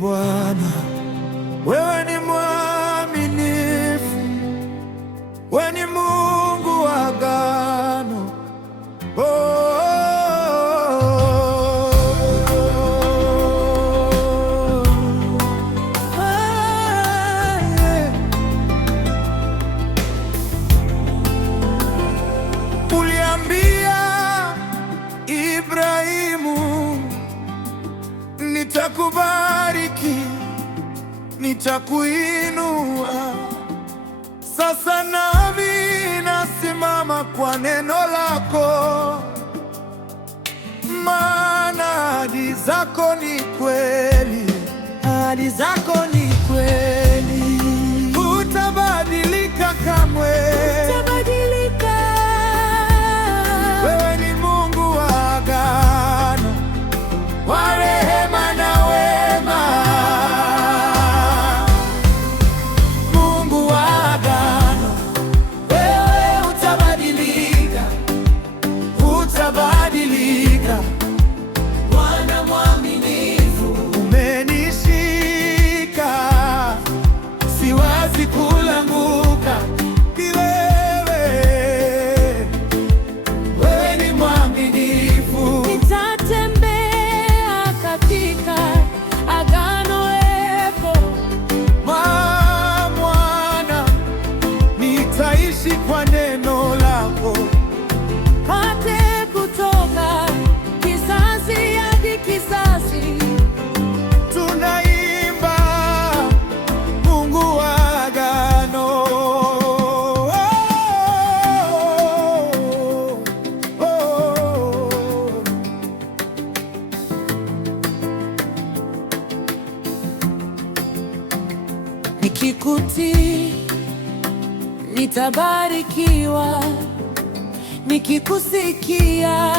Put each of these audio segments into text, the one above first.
Bwana, wewe ni mwaminifu, wewe ni Mungu wa agano. Uliambia Ibrahimu, nitakubariki, nitakuinua. Sasa nami nasimama kwa neno lako, maana ahadi zako ni kweli, ahadi zako ni kweli. Hutabadilika kamwe, hutabadilika. Wewe ni Mungu wa agano, wa rehema na wema. Mungu wa agano, wewe hutabadilika, hutabadilika. Bwana mwaminifu, umenishika, siwezi kuanguka. Wewe ni mwaminifu. Nitatembea katika agano lako, Mwana, nitaishi kwa neno lako. pate kutoka kizazi hadi kizazi. Tunaimba Mungu wa agano. Nikikutii nitabarikiwa, nikikusikia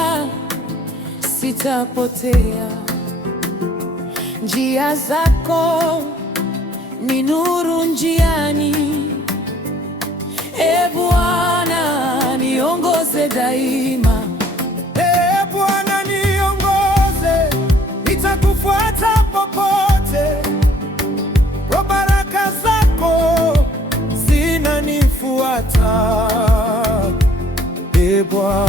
sitapotea. Njia zako ni nuru njiani, Bwana niongoze daima. Bwana niongoze, nitakufuata popote. Kwa baraka zako zinanifuata, Bwana.